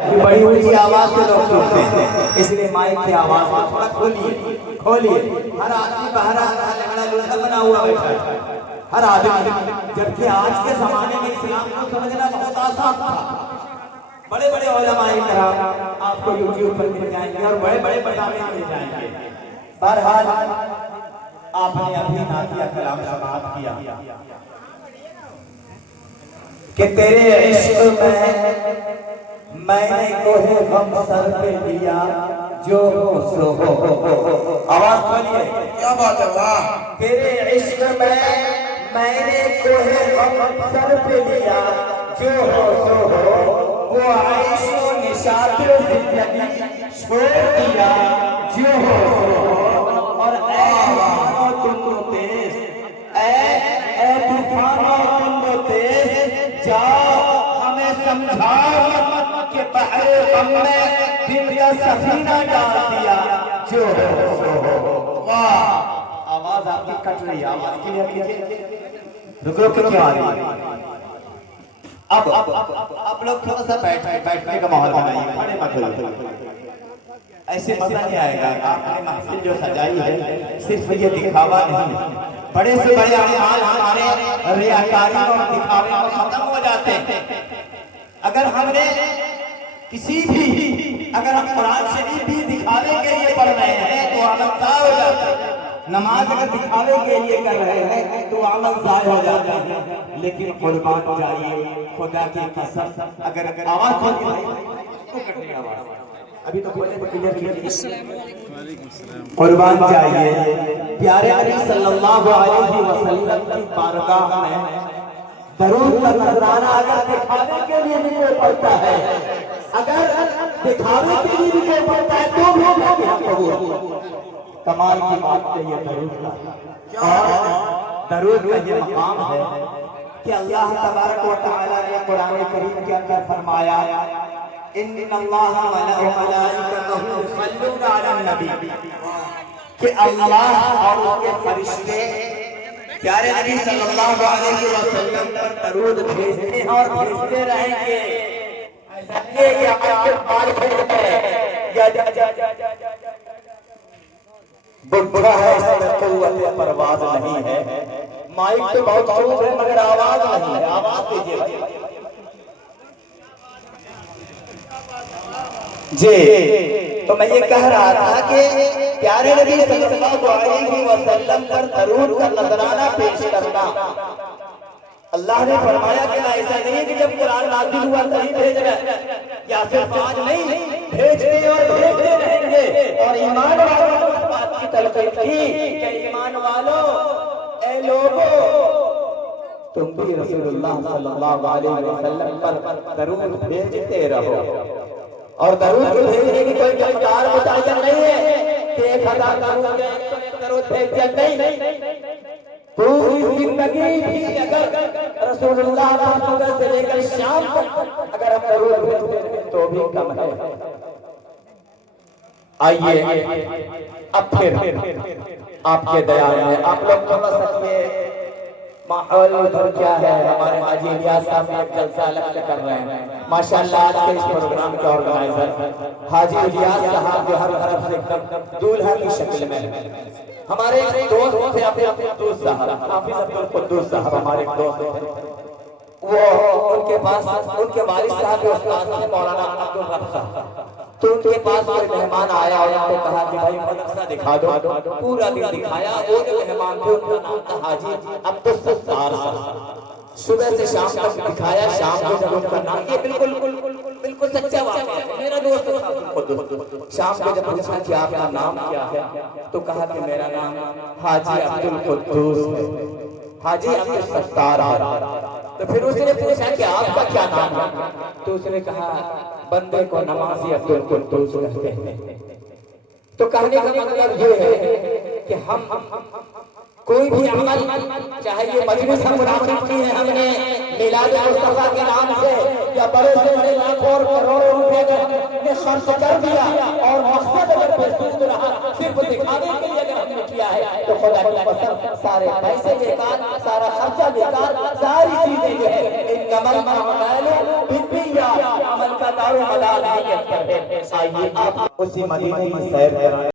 बड़ी ऊंची आवाज से लोग सुनते हैं, इसलिए माइक की आवाज को थोड़ा खोलिए खोलिए। हर आदमी बहरा लंगड़ा लूल्हा बना हुआ बैठा है, हर आदमी। जबकि आज के जमाने में इस्लाम को समझना बहुत आसान था। बड़े बड़े उलमाए किराम आपको यूट्यूब पर मिल जाएंगे और बड़े बड़े मकामे मिल जाएंगे। बहरहाल आपने अभी नातिया कलाम समाप्त किया कि तेरे इश्क में मैंने कोहे गम सर पे लिया जो हो सो हो। आवाज खोलिए, क्या बात है, वाह। तेरे इश्क में मैंने कोहे गम सर पे लिया जो हो सो हो। वो आइशो निशात जिंदगी छोड़ दिया जो हो सो हो। और ऐ तुम तो तेज, ऐ तूफानों तुम तो तेज, जाओ हमें समझाओ कि बहरे गम में दिल का सफीना डाल दिया जो हो सो हो। वाह, आवाज आपकी कट रही है, आवाज क्लियर कीजिए। रुक रुक क्यों आ रही है? अब आप लोग थोड़ा सा बैठने का माहौल बनाइए, खड़े मत होइए, ऐसे मजा नहीं आएगा। आपने महफिल जो सजाई है सिर्फ ये दिखावा नहीं, बड़े से बड़े अमाल हमारे रियाकारी और दिखावे में खत्म हो जाते हैं। अगर हमने किसी भी, अगर हम कुरान शरीफ भी दिखावे के लिए पढ़ रहे हैं तो अमल ज़ाय हो जाता है। नमाज अगर दिखावे के लिए कर रहे हैं तो अमल ज़ाय हो जाता है। लेकिन कुर्बान जाइए, खुदा की कसम, अगर आवाज खोल के आवाज अभी तो कुर्बान जाइए, प्यारे नबी सल्लल्लाहु अलैहि वसल्लम की बारगाह में दरूद का नजराना अगर दिखावे के लिए भी कोई पड़ता है, अगर दिखावे के लिए भी कोई पड़ता है तो भी कमाल की बात है ये दरूद का। और दरूद का ये मकाम है कि अल्लाह तबारक व तआला ने कुरान करीम के अंदर फरमाया, इन्नल्लाह व मलाइकतहु युसल्लूना अलन नबी, कि अल्लाह और उसके फरिश्ते प्यारे नबी सल्लल्लाहु अलैहि वसल्लम पर दरूद भेजते हैं और भेजते रहेंगे। ऐसा नहीं है कि आपके बाल भेजते हैं या बुढ़ा है, इसमें कुव्वत परवाज़ नहीं है। माइक तो बहुत खूब है मगर आवाज नहीं है, आवाज दीजिए भाई जी। तो मैं ये कह रहा था कि प्यारे नबी सल्लल्लाहु अलैहि वसल्लम पर दरूद का नजराना पेश करना, अल्लाह ने फरमाया कि ना, ऐसा नहीं है कि जब कुरान नाज़िल हुआ तभी भेज रहे, या सिर्फ आज नहीं, भेजते और भेजते रहेंगे। और ईमान वालों को इस बात की तलकीन थी कि ईमान वालों, ऐ लोगों, तुम भी रसूलुल्लाह सल्लल्लाहु अलैहि वसल्लम पर दरूद भेजते रहो। और दरूद भेजने की कोई मकदार मुतय्यन नहीं है कि 1000 दरूद भेज दिया, नहीं। पूरी जिंदगी भी अगर रसूलुल्लाह का सुबह से लेकर शाम तक अगर हम दरूद भेजते हैं तो भी कम है। आइए अब फिर आपके दया में आप लोग समझ सकिए माहौल उधर क्या है। हमारे हाजी इलियास साहब एक जलसा अलग से कर रहे हैं माशाअल्लाह। आज के इस प्रोग्राम के ऑर्गेनाइजर हाजी इलियास साहब जो हर तरफ से एकदम दूल्हा की शक्ल में, हमारे एक दोस्त थे अपने कुद्दूस साहब, हाफिज अब्दुल कुद्दूस साहब हमारे एक दोस्त थे। वो उनके पास उनके वालिद साहब के उस्ताद थे मौलाना अब्दुल रब साहब। तो उनके पास कोई मेहमान आया और उनको कहा कि भाई मदरसा दिखा दो। पूरा दिन दिखाया। वो जो मेहमान थे उनका नाम था हाजी अब्दुल सत्तार साहब। सुबह से शाम तक दिखाया। शाम को जब उनका नाम, ये बिल्कुल सच्चा वाक़या है, मेरा दोस्त था। शाम को जब पूछा कि आपका नाम क्या है तो कहा कि मेरा नाम हाजी अब्दुल कुद्दूस है, हाजी अब्दुल सत्तार है। तो फिर उसने पूछा कि आपका क्या नाम है तो उसने कहा बंदे को नमाजी अब्दुल कुद्दूस कहते हैं। तो कहने का मतलब ये है कि हम कोई भी अमल, चाहे ये मजलिस हम मुनाफिक की है, हमने मिलाद मुस्तफा के नाम से या बड़े से बड़े लाखों और करोड़ों रुपए का हमने खर्च कर दिया और मकसद अगर बेसूद रहा, सिर्फ दिखाने के लिए अगर हमने किया है तो खुदा की कसम सारे पैसे बेकार, सारा खर्चा बेकार, सारी चीजें जो है इन अमल का दारो मदार नीयत पर है। आइए आप उसी मदीने की सैर कराएं।